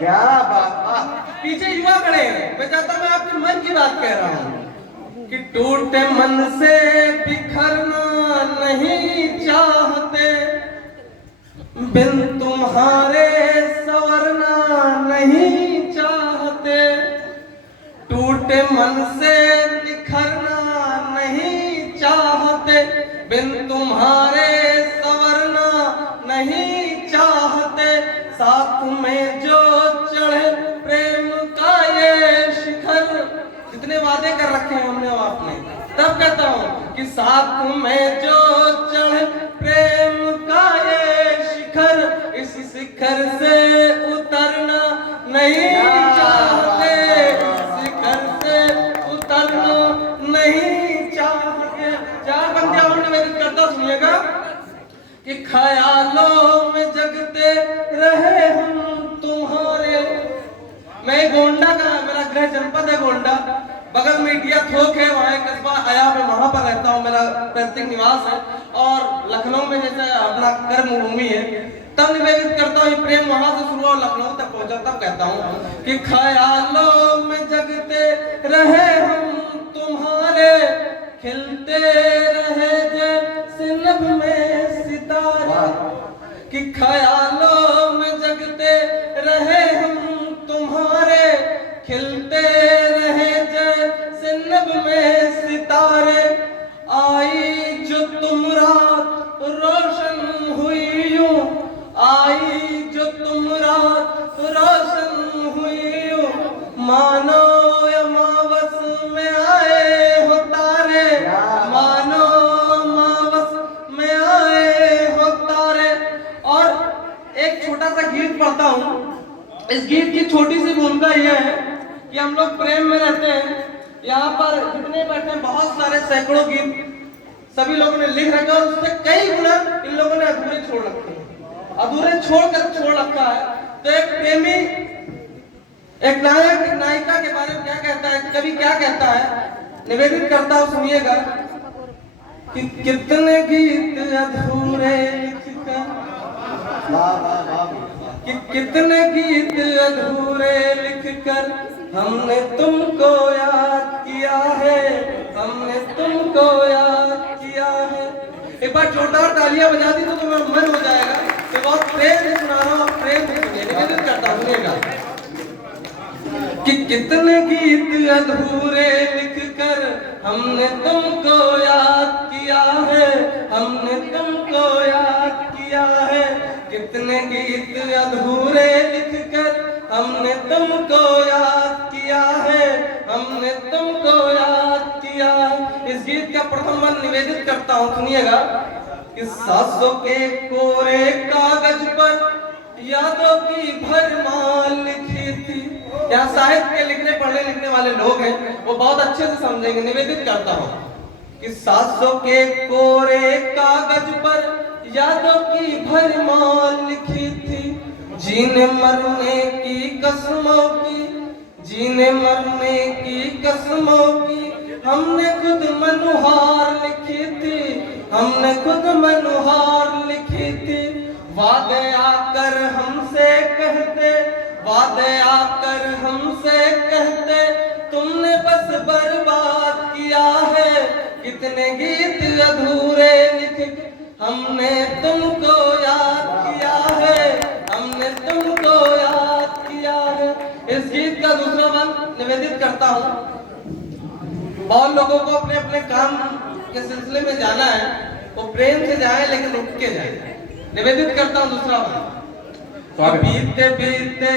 क्या बात, वाह। पीछे युवा खड़े हैं, मैं चाहता हूं मैं आपके मन की बात कह रहा हूं कि टूटे मन से बिखरना नहीं चाहते, बिन तुम्हारे संवरना नहीं चाहते, टूटे मन से बिखरना नहीं चाहते, बिन तुम्हारे संवरना नहीं चाहते, साथ में जो चढ़े प्रेम का ये शिखर। जितने वादे कर रखे हैं हमने और आपने, तब कहता हूं कि साथ में जो चढ़े प्रेम का ये शिखर, इस शिखर से उतरना नहीं चाहते, इस शिखर से उतरना नहीं चाहते। चार पंक्तियां और निवेदित करता सुनिएगा कि ख्यालों में जगते रहे हम तुम्हारे। मैं गोंडा का, मेरा गृह जनपद है गोंडा, बगल में इंडिया थोक है, वहाँ एक कस्बा आया, मैं वहां पर रहता हूँ, मेरा पैतृक निवास है। और लखनऊ में जैसे अपना कर्म भूमि है, तब निवेदित करता हूँ प्रेम वहां से शुरू और लखनऊ तक पहुंचा, तब कहता हूँ कि ख्यालों में जगते रहे हम तुम्हारे, खिलते रहे जैसे नभ में सितारे, कि ख्यालों में जगते रहे हम तुम्हारे, खिलते रहे जैसे नभ में सितारे, आई जो तुम रात रोशन हुई यूं, आई जो तुम रात रोशन हुई यूं, मानो अमावस में आए हो तारे, मानो अमावस में आए हो तारे। और एक छोटा सा गीत पढ़ता हूँ। इस गीत की छोटी सी भूमिका यह है कि हम लोग प्रेम में रहते हैं, यहाँ पर जितने बैठे हैं बहुत सारे सैकड़ों गीत सभी लोगों ने लिख रखे और उससे कई गुना इन लोगों ने अधूरे छोड़ रखे हैं, अधूरे छोड़ रखा है। तो एक प्रेमी एक नायक एक नायिका के बारे में क्या कहता है, कभी क्या कहता है, निवेदित करता हूँ सुनिएगा कि कितने गीत अधूरे लिखकर, कि कितने गीत अधूरे लिखकर हमने तुमको याद किया है, हमने तुमको याद किया है। एक बार जोरदार तालियां बजा दी तो तुम्हारा मन हो जाएगा। तो बहुत प्रेम से सुना रहा हूँ, प्रेम से सुनिए, निवेदन करता हूँ सुनिएगा कि कितने गीत अधूरे लिखकर हमने तुमको याद किया है, हमने तुमको याद किया है, कितने गीत अधूरे लिखकर हमने तुमको याद किया है, हमने तुमको याद किया है। इस गीत का प्रथम बंद निवेदित करता हूँ सुनिएगा कि सांसों के कोरे कागज पर यादों की भरमार लिखी थी। यहाँ साहित्य के लिखने पढ़ने लिखने वाले लोग हैं, वो बहुत अच्छे से समझेंगे। निवेदित करता हूँ कि सांसों के कोरे कागज पर यादों की भरमार लिखी थी, जीने मरने की कसमों की, जीने मरने की कसमों की हमने खुद मनुहार लिखी थी, हमने खुद मनुहार लिखी थी। वादे आकर हमसे कहते, वादे आकर हमसे कहते, तुमने बस बर्बाद किया है, कितने गीत अधूरे लिख हमने तुमको याद किया है, हमने तुमको याद किया है। इस गीत का दूसरा बंद निवेदित करता हूँ। बहुत लोगों को अपने अपने काम के सिलसिले में जाना है, वो प्रेम से जाए लेकिन रुक के जाए। निवेदित करता हूँ दूसरा बंद। बीते बीते